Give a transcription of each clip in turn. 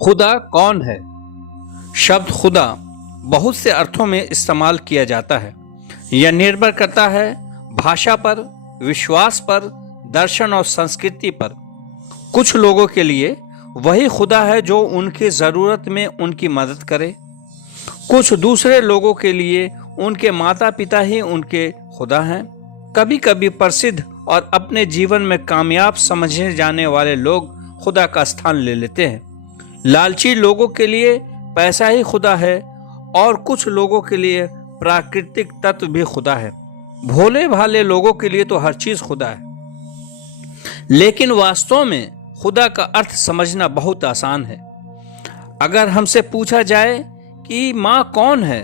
खुदा कौन है? शब्द खुदा बहुत से अर्थों में इस्तेमाल किया जाता है। यह निर्भर करता है भाषा पर, विश्वास पर, दर्शन और संस्कृति पर। कुछ लोगों के लिए वही खुदा है जो उनकी ज़रूरत में उनकी मदद करे। कुछ दूसरे लोगों के लिए उनके माता पिता ही उनके खुदा हैं। कभी कभी प्रसिद्ध और अपने जीवन में कामयाब समझे जाने वाले लोग खुदा का स्थान ले लेते हैं। लालची लोगों के लिए पैसा ही खुदा है और कुछ लोगों के लिए प्राकृतिक तत्व भी खुदा है। भोले भाले लोगों के लिए तो हर चीज खुदा है। लेकिन वास्तव में खुदा का अर्थ समझना बहुत आसान है। अगर हमसे पूछा जाए कि माँ कौन है,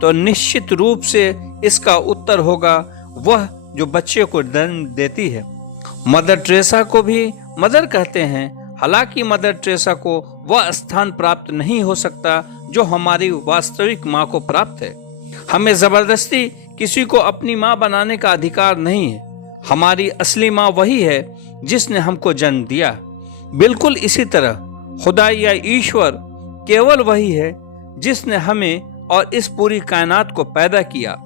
तो निश्चित रूप से इसका उत्तर होगा वह जो बच्चे को जन्म देती है। मदर टेरेसा को भी मदर कहते हैं। हालांकि मदर टेरेसा को वह स्थान प्राप्त नहीं हो सकता जो हमारी वास्तविक माँ को प्राप्त है। हमें जबरदस्ती किसी को अपनी माँ बनाने का अधिकार नहीं है। हमारी असली माँ वही है जिसने हमको जन्म दिया। बिल्कुल इसी तरह खुदा या ईश्वर केवल वही है जिसने हमें और इस पूरी कायनात को पैदा किया।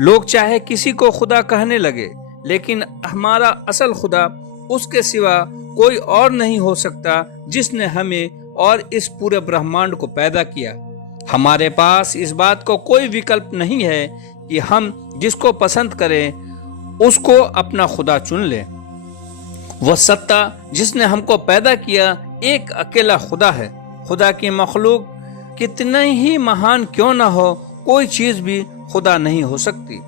लोग चाहे किसी को खुदा कहने लगे, लेकिन हमारा असल खुदा उसके सिवा कोई और नहीं हो सकता जिसने हमें और इस पूरे ब्रह्मांड को पैदा किया। हमारे पास इस बात को कोई विकल्प नहीं है कि हम जिसको पसंद करें उसको अपना खुदा चुन लें। वह सत्ता जिसने हमको पैदा किया एक अकेला खुदा है। खुदा की मखलूक कितने ही महान क्यों ना हो, कोई चीज भी खुदा नहीं हो सकती।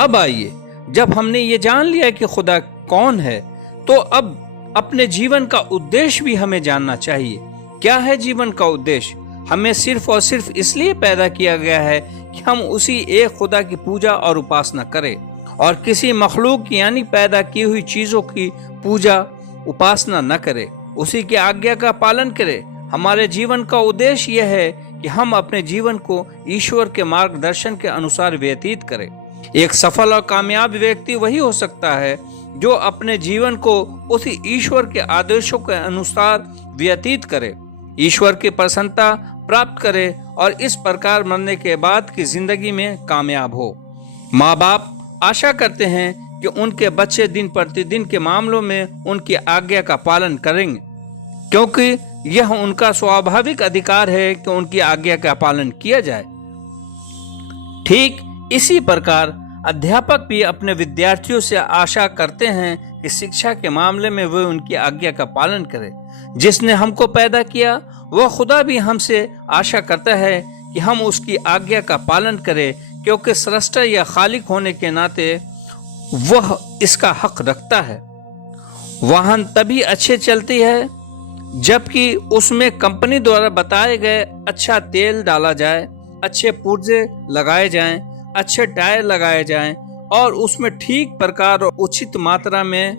अब आइए, जब हमने ये जान लिया कि खुदा कौन है, तो अब अपने जीवन का उद्देश्य भी हमें जानना चाहिए। क्या है जीवन का उद्देश्य? हमें सिर्फ और सिर्फ इसलिए पैदा किया गया है कि हम उसी एक खुदा की पूजा और उपासना करें और किसी मखलूक यानी पैदा की हुई चीजों की पूजा उपासना न करें, उसी की आज्ञा का पालन करें। हमारे जीवन का उद्देश्य यह है कि हम अपने जीवन को ईश्वर के मार्गदर्शन के अनुसार व्यतीत करें। एक सफल और कामयाब व्यक्ति वही हो सकता है जो अपने जीवन को उसी ईश्वर के आदेशों के अनुसार व्यतीत करे, ईश्वर की प्रसन्नता प्राप्त करे और इस प्रकार मरने के बाद की जिंदगी में कामयाब हो। माँ बाप आशा करते हैं कि उनके बच्चे दिन प्रतिदिन के मामलों में उनकी आज्ञा का पालन करेंगे, क्योंकि यह उनका स्वाभाविक अधिकार है कि उनकी आज्ञा का पालन किया जाए। ठीक इसी प्रकार अध्यापक भी अपने विद्यार्थियों से आशा करते हैं कि शिक्षा के मामले में वे उनकी आज्ञा का पालन करें। जिसने हमको पैदा किया वह खुदा भी हमसे आशा करता है कि हम उसकी आज्ञा का पालन करें, क्योंकि सृष्टा या खालिक होने के नाते वह इसका हक रखता है। वाहन तभी अच्छे चलती है जबकि उसमें कंपनी द्वारा बताए गए अच्छा तेल डाला जाए, अच्छे पुर्जे लगाए जाएं, अच्छे टायर लगाए जाएं और उसमें ठीक प्रकार और उचित मात्रा में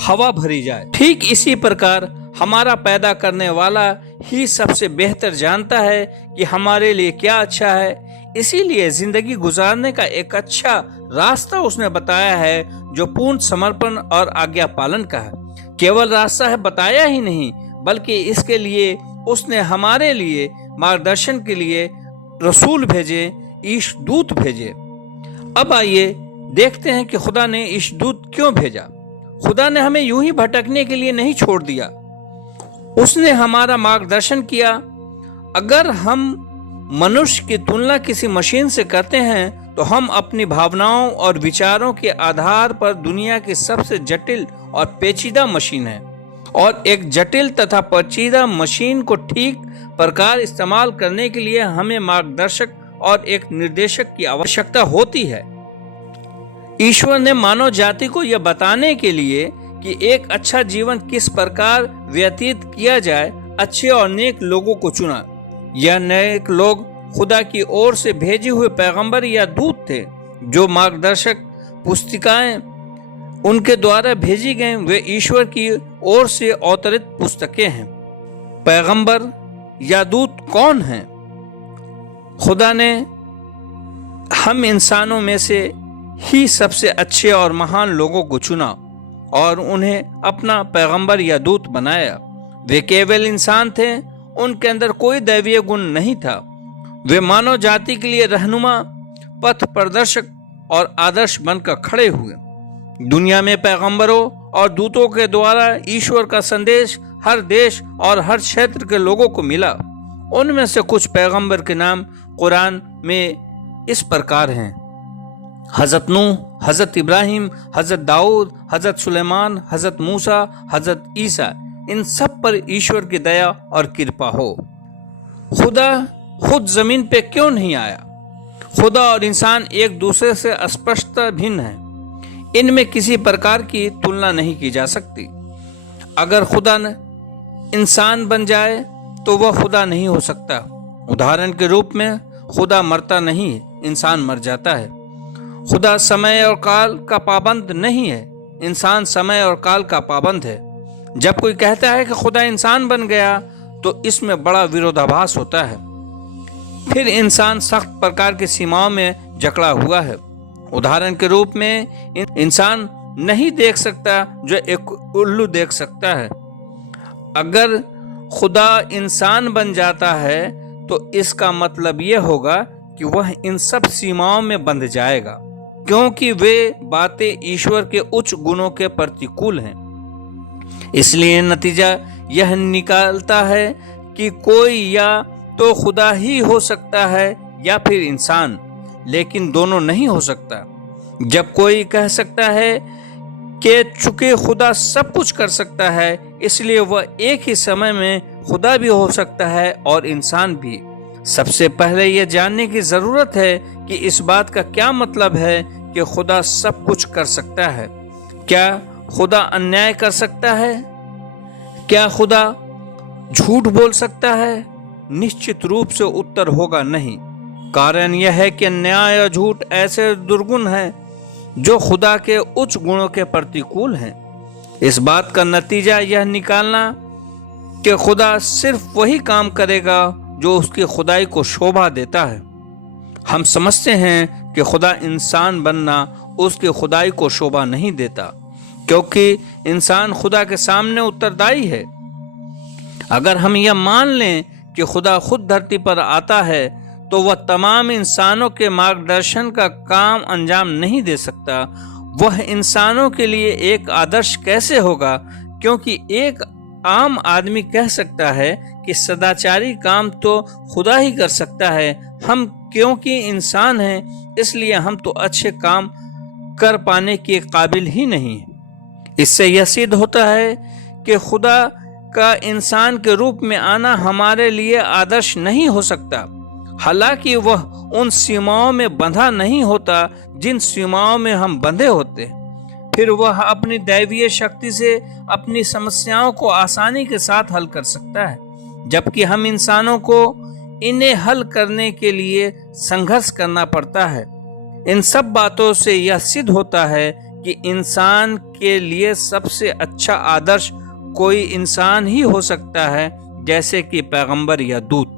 हवा भरी जाए। ठीक इसी प्रकार हमारा पैदा करने वाला ही सबसे बेहतर जानता है कि हमारे लिए क्या अच्छा है। इसीलिए जिंदगी गुजारने का एक अच्छा रास्ता उसने बताया है जो पूर्ण समर्पण और आज्ञा पालन का है। केवल रास्ता है बताया ही नहीं, बल्कि इसके लिए उसने हमारे लिए मार्गदर्शन के लिए रसूल भेजे, ईशदूत भेजे। अब आइए देखते हैं कि खुदा ने ईशदूत क्यों भेजा। खुदा ने हमें यूं ही भटकने के लिए नहीं छोड़ दिया, उसने हमारा मार्गदर्शन किया। अगर हम मनुष्य की तुलना किसी मशीन से करते हैं तो हम अपनी भावनाओं और विचारों के आधार पर दुनिया की सबसे जटिल और पेचीदा मशीन है, और एक जटिल तथा पेचीदा मशीन को ठीक प्रकार इस्तेमाल करने के लिए हमें मार्गदर्शक और एक निर्देशक की आवश्यकता होती है। ईश्वर ने मानव जाति को यह बताने के लिए कि एक अच्छा जीवन किस प्रकार व्यतीत किया जाए, अच्छे और नेक लोगों को चुना। यह नेक लोग खुदा की ओर से भेजे हुए पैगंबर या दूत थे। जो मार्गदर्शक पुस्तिकाएं उनके द्वारा भेजी गई वे ईश्वर की ओर से अवतरित पुस्तकें हैं। पैगंबर या दूत कौन हैं? खुदा ने हम इंसानों में से ही सबसे अच्छे और महान लोगों को चुना और उन्हें अपना पैगंबर या दूत बनाया। वे केवल इंसान थे उनके अंदर कोई दैवीय गुण नहीं था। वे मानव जाति के लिए रहनुमा, पथ प्रदर्शक और आदर्श बनकर खड़े हुए। दुनिया में पैगंबरों और दूतों के द्वारा ईश्वर का संदेश हर देश और हर क्षेत्र के लोगों को मिला। उनमें से कुछ पैगंबर के नाम कुरान में इस प्रकार हैं: हजरत नूह, हजरत इब्राहिम, हजरत दाऊद, हजरत सुलेमान, हजरत मूसा, हजरत ईसा। इन सब पर ईश्वर की दया और कृपा हो। खुदा खुद जमीन पे क्यों नहीं आया? खुदा और इंसान एक दूसरे से स्पष्ट भिन्न हैं। इनमें किसी प्रकार की तुलना नहीं की जा सकती। अगर खुदा इंसान बन जाए तो वह खुदा नहीं हो सकता। उदाहरण के रूप में खुदा मरता नहीं है, इंसान मर जाता है। खुदा समय और काल का पाबंद नहीं है, इंसान समय और काल का पाबंद है। जब कोई कहता है कि खुदा इंसान बन गया तो इसमें बड़ा विरोधाभास होता है। फिर इंसान सख्त प्रकार की सीमाओं में जकड़ा हुआ है। उदाहरण के रूप में इंसान नहीं देख सकता जो एक उल्लू देख सकता है। अगर खुदा इंसान बन जाता है तो इसका मतलब यह होगा कि वह इन सब सीमाओं में बंध जाएगा, क्योंकि वे बातें ईश्वर के उच्च गुणों के प्रतिकूल हैं। इसलिए नतीजा यह निकालता है कि कोई या तो खुदा ही हो सकता है या फिर इंसान, लेकिन दोनों नहीं हो सकता। जब कोई कह सकता है कि चूंकि खुदा सब कुछ कर सकता है इसलिए वह एक ही समय में खुदा भी हो सकता है और इंसान भी, सबसे पहले यह जानने की जरूरत है कि इस बात का क्या मतलब है कि खुदा सब कुछ कर सकता है। क्या खुदा अन्याय कर सकता है? क्या खुदा झूठ बोल सकता है? निश्चित रूप से उत्तर होगा नहीं। कारण यह है कि न्याय और झूठ ऐसे दुर्गुण हैं जो खुदा के उच्च गुणों के प्रतिकूल हैं। इस बात का नतीजा यह निकालना कि खुदा सिर्फ वही काम करेगा जो उसकी खुदाई को शोभा देता है। हम समझते हैं कि खुदा इंसान बनना उसकी खुदाई को शोभा नहीं देता, क्योंकि इंसान खुदा के सामने उत्तरदायी है। अगर हम यह मान लें कि खुदा खुद धरती पर आता है तो वह तमाम इंसानों के मार्गदर्शन का काम अंजाम नहीं दे सकता। वह इंसानों के लिए एक आदर्श कैसे होगा? क्योंकि एक आम आदमी कह सकता है कि सदाचारी काम तो खुदा ही कर सकता है। हम क्योंकि इंसान हैं इसलिए हम तो अच्छे काम कर पाने के काबिल ही नहीं हैं। इससे यह सिद्ध होता है कि खुदा का इंसान के रूप में आना हमारे लिए आदर्श नहीं हो सकता। हालांकि वह उन सीमाओं में बंधा नहीं होता जिन सीमाओं में हम बंधे होते हैं। फिर वह अपनी दैवीय शक्ति से अपनी समस्याओं को आसानी के साथ हल कर सकता है, जबकि हम इंसानों को इन्हें हल करने के लिए संघर्ष करना पड़ता है। इन सब बातों से यह सिद्ध होता है कि इंसान के लिए सबसे अच्छा आदर्श कोई इंसान ही हो सकता है, जैसे कि पैगंबर या दूत।